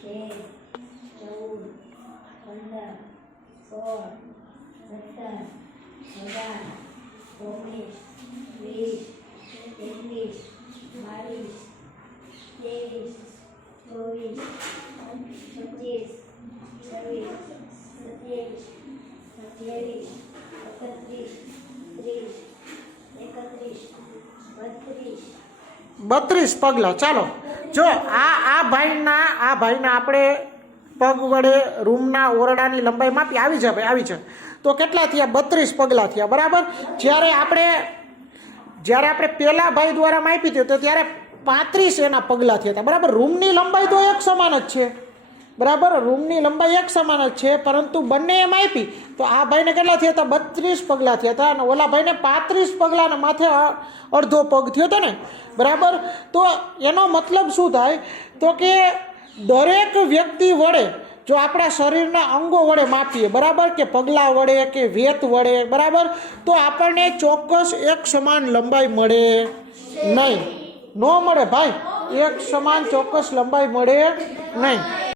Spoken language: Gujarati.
તેર ચૌદ પંદર સોળ સત્તર અઢાર ઓગણીસ વીસ એકવીસ બાવીસ ત્રેવીસ ચોવીસ પચીસ છવ્વીસ સત્યાવીસ અઠ્યાવીસ એકત્રીસ ત્રીસ એકત્રીસ બત્રીસ બત્રીસ પગલાં ચાલો જો આ આ ભાઈના આ ભાઈના આપણે પગ વડે રૂમના ઓરડાની લંબાઈ માપી આવી જાય ભાઈ, આવી છે. તો કેટલા થયા? બત્રીસ પગલાં થયા, બરાબર? જ્યારે આપણે જ્યારે આપણે પહેલા ભાઈ દ્વારા માપી હતી તો ત્યારે પાંત્રીસ એના પગલાં થયા હતા, બરાબર? રૂમની લંબાઈ તો એક સમાન જ છે. બરાબર? રૂમની લંબાઈ એક સમાન જ છે, પરંતુ બંને એમ આપી. તો આ ભાઈને કેટલા થયા હતા? બત્રીસ પગલાં થયા હતા અને ઓલા ભાઈને પાંત્રીસ પગલાંના માથે અડધો પગ થયો હતો ને? બરાબર? તો એનો મતલબ શું થાય? તો કે દરેક વ્યક્તિ વડે જો આપણા શરીરના અંગો વડે માપીએ, બરાબર? કે પગલાં વડે કે વેત વડે, બરાબર? તો આપણને ચોક્કસ એક સમાન લંબાઈ મળે નહીં. ન મળે ભાઈ. એક સમાન ચોક્કસ લંબાઈ મળે નહીં.